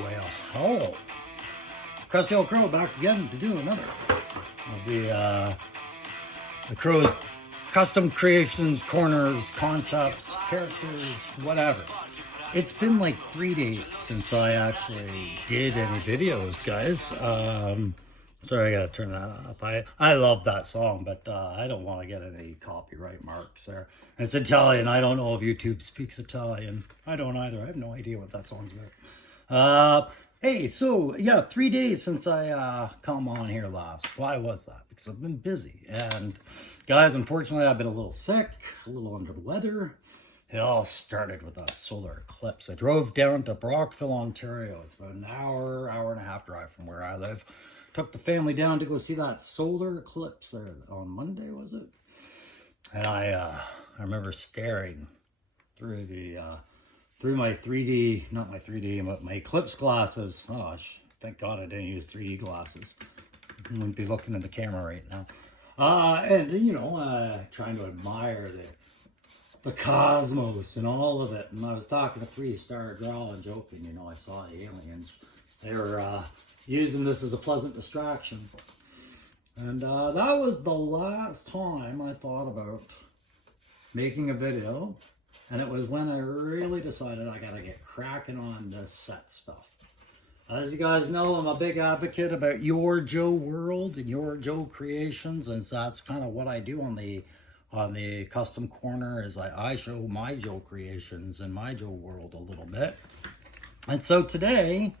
Well, hello. Crusty Old Crow back again to do another of the Crow's custom creations, corners, concepts, characters, whatever. It's been like 3 days since I actually did any videos, guys. Sorry, I gotta turn that off. I love that song, but I don't want to get any copyright marks there. It's Italian. I don't know if YouTube speaks Italian. I don't either. I have no idea what that song's about. Hey, so yeah, 3 days since I come on here last. Why was that? Because I've been busy. And guys, unfortunately, I've been a little sick, a little under the weather. It all started with a solar eclipse. I drove down to Brockville, Ontario. It's about an hour and a half drive from where I live. Took the family down to go see that solar eclipse there on Monday, was it? And I remember staring through the through my 3D, not my 3D, but my eclipse glasses. Oh, thank God I didn't use 3D glasses. I wouldn't be looking at the camera right now. And you know, trying to admire the cosmos and all of it. And I was talking to Three Star Draw and joking, you know, I saw the aliens. They were using this as a pleasant distraction. And that was the last time I thought about making a video. And it was when I really decided I gotta get cracking on this set stuff. As you guys know, I'm a big advocate about Your Joe World and Your Joe Creations, and that's kind of what I do on the custom corner. Is I show my Joe Creations and my Joe World a little bit. And so today,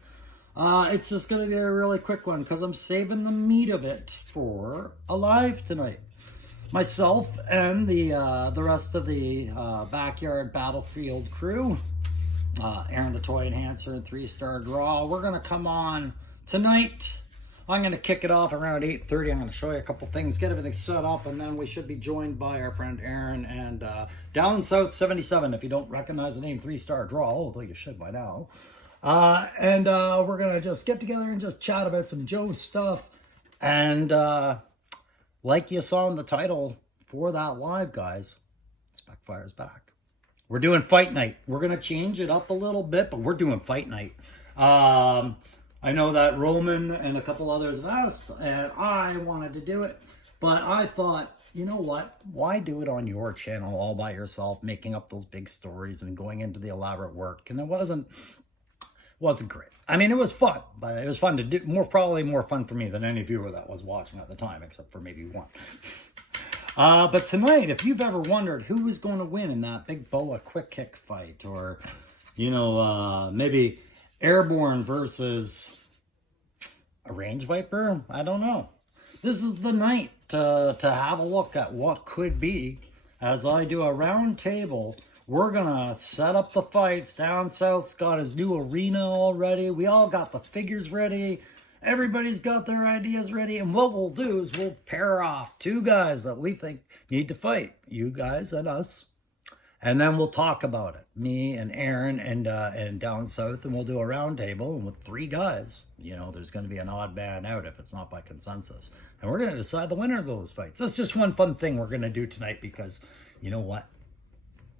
it's just gonna be a really quick one because I'm saving the meat of it for a live tonight. Myself and the rest of the Backyard Battlefield crew, Aaron the Toy Enhancer and 3 Star Draw, we're going to come on tonight. I'm going to kick it off around 8:30. I'm going to show you a couple things, get everything set up, and then we should be joined by our friend Aaron and Down South 77. If you don't recognize the name 3 Star Draw, although you should by now. And we're going to just get together and just chat about some Joe stuff. And like you saw in the title for that live, guys, Specfire's back. We're doing fight night. We're going to change it up a little bit, but we're doing fight night. I know that Roman and a couple others have asked, and I wanted to do it. But I thought, you know what? Why do it on your channel all by yourself, making up those big stories and going into the elaborate work? And it wasn't great. I mean, it was fun, but it was fun to do. Probably more fun for me than any viewer that was watching at the time, except for maybe one. But tonight, if you've ever wondered who was going to win in that big boa quick kick fight, or, you know, maybe Airborne versus a range viper, I don't know. This is the night to have a look at what could be as I do a round table. We're gonna set up the fights. Down South's got his new arena all ready. We all got the figures ready. Everybody's got their ideas ready. And what we'll do is we'll pair off 2 guys that we think need to fight. You guys and us. And then we'll talk about it. Me and Aaron and Down South. And we'll do a round table. And with 3 guys, you know, there's going to be an odd man out if it's not by consensus. And we're going to decide the winner of those fights. That's just one fun thing we're going to do tonight because, you know what?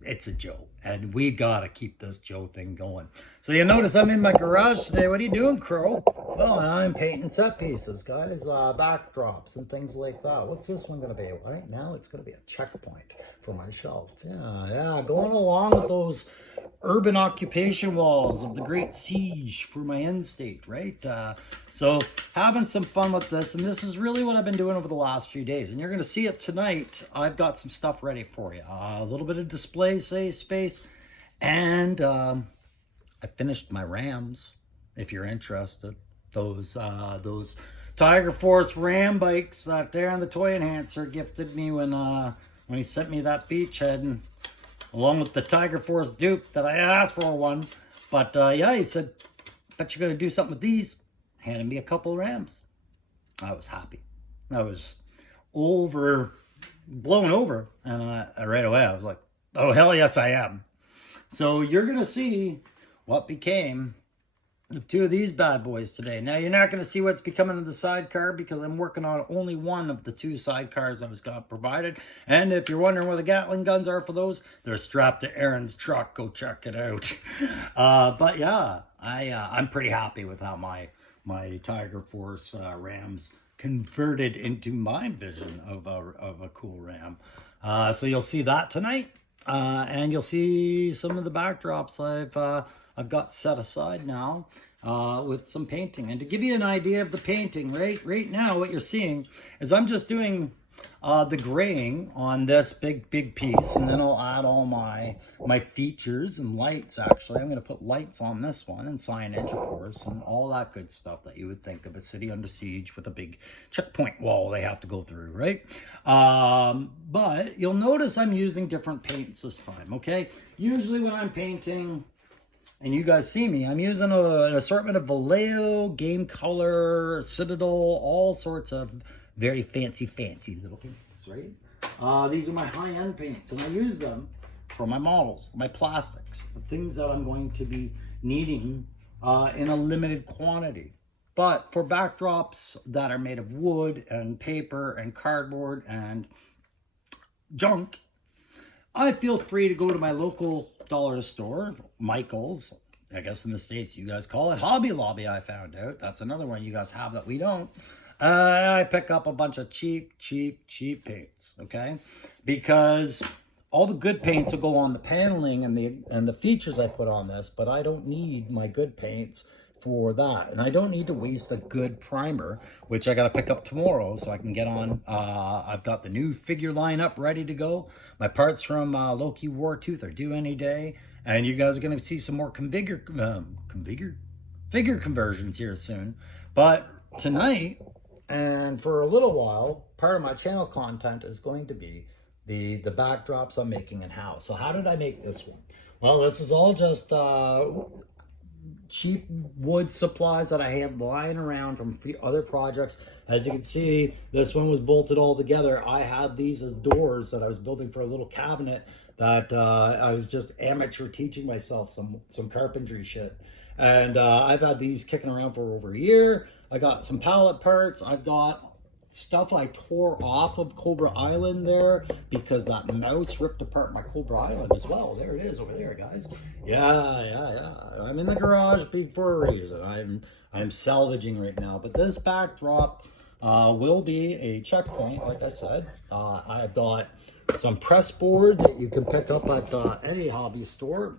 It's a Joe, and we gotta keep this Joe thing going. So you notice I'm in my garage today. What are you doing, Crow? Well, I'm painting set pieces, guys, backdrops and things like that. What's this one gonna be? Right now, it's gonna be a checkpoint for my shelf. Yeah, going along with those urban occupation walls of the Great Siege for my end state, right? So having some fun with this, and this is really what I've been doing over the last few days, and you're going to see it tonight. I've got some stuff ready for you, a little bit of display space, and I finished my Rams, if you're interested. Those Tiger Force Ram bikes that Darren the Toy Enhancer gifted me when he sent me that beachhead, and along with the Tiger Force Duke that I asked for one. But yeah, he said, bet you're going to do something with these. Handed me a couple of Rams. I was happy. I was blown over. And right away I was like, oh, hell yes, I am. So you're going to see what became of 2 of these bad boys today. Now, you're not going to see what's becoming of the sidecar because I'm working on only one of the 2 sidecars I was got provided. And if you're wondering where the Gatling guns are for those, they're strapped to Aaron's truck. Go check it out. But yeah, I'm pretty happy with how my Tiger Force Rams converted into my vision of a cool Ram. So you'll see that tonight, and you'll see some of the backdrops I've got set aside now with some painting. And to give you an idea of the painting, right now, what you're seeing is I'm just doing the graying on this big piece, and then I'll add all my features and lights. Actually, I'm going to put lights on this one and signage, of course, and all that good stuff that you would think of a city under siege with a big checkpoint wall they have to go through, right? But you'll notice I'm using different paints this time. Okay, usually when I'm painting, and you guys see me, I'm using an assortment of Vallejo, Game Color, Citadel, all sorts of very fancy little paints, right? These are my high-end paints, and I use them for my models, my plastics, the things that I'm going to be needing in a limited quantity. But for backdrops that are made of wood and paper and cardboard and junk, I feel free to go to my local dollar store, Michael's. I guess in the States you guys call it Hobby Lobby, I found out. That's another one you guys have that we don't. I pick up a bunch of cheap paints, okay? Because all the good paints will go on the paneling and the features I put on this, but I don't need my good paints for that. And I don't need to waste a good primer, which I got to pick up tomorrow so I can get on. I've got the new figure lineup ready to go. My parts from Loki Wartooth are due any day. And you guys are going to see some more figure conversions here soon. But tonight, and for a little while, part of my channel content is going to be the backdrops I'm making and how. So how did I make this one? Well, this is all just cheap wood supplies that I had lying around from other projects. As you can see, this one was bolted all together. I had these as doors that I was building for a little cabinet that I was just amateur teaching myself some carpentry shit. And I've had these kicking around for over a year. I got some pallet parts. I've got stuff I tore off of Cobra Island there because that mouse ripped apart my Cobra Island as well. There it is over there, guys. Yeah. I'm in the garage for a reason. I'm salvaging right now. But this backdrop will be a checkpoint, like I said. I've got some press board that you can pick up at any hobby store.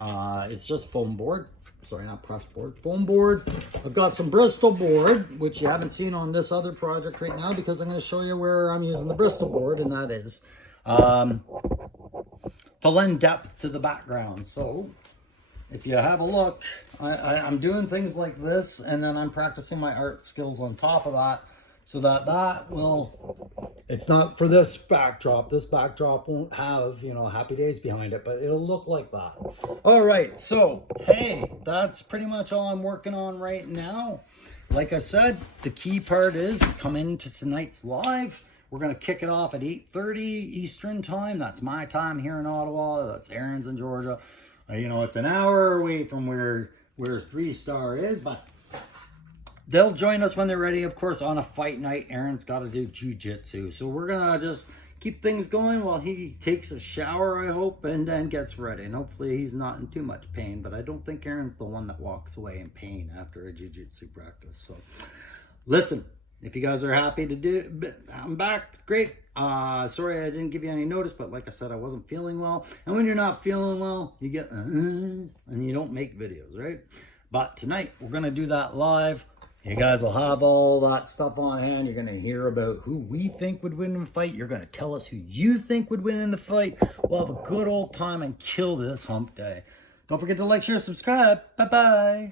It's just foam board. Sorry, not press board, foam board. I've got some Bristol board, which you haven't seen on this other project right now because I'm going to show you where I'm using the Bristol board, and that is to lend depth to the background. So if you have a look, I'm doing things like this, and then I'm practicing my art skills on top of that, so that will, it's not for this backdrop. This backdrop won't have, Happy Days behind it, but it'll look like that. All right, so, hey, that's pretty much all I'm working on right now. Like I said, the key part is come into tonight's live. We're going to kick it off at 8:30 Eastern time. That's my time here in Ottawa. That's Aaron's in Georgia. It's an hour away from where 3 Star is, but they'll join us when they're ready. Of course, on a fight night, Aaron's got to do jiu-jitsu. So we're going to just keep things going while he takes a shower, I hope, and then gets ready. And hopefully he's not in too much pain. But I don't think Aaron's the one that walks away in pain after a jiu-jitsu practice. So listen, if you guys are happy to do it, I'm back. Great. Sorry I didn't give you any notice, but like I said, I wasn't feeling well. And when you're not feeling well, you get and you don't make videos, right? But tonight, we're going to do that live. You guys will have all that stuff on hand. You're going to hear about who we think would win in the fight. You're going to tell us who you think would win in the fight. We'll have a good old time and kill this hump day. Don't forget to like, share, subscribe. Bye-bye.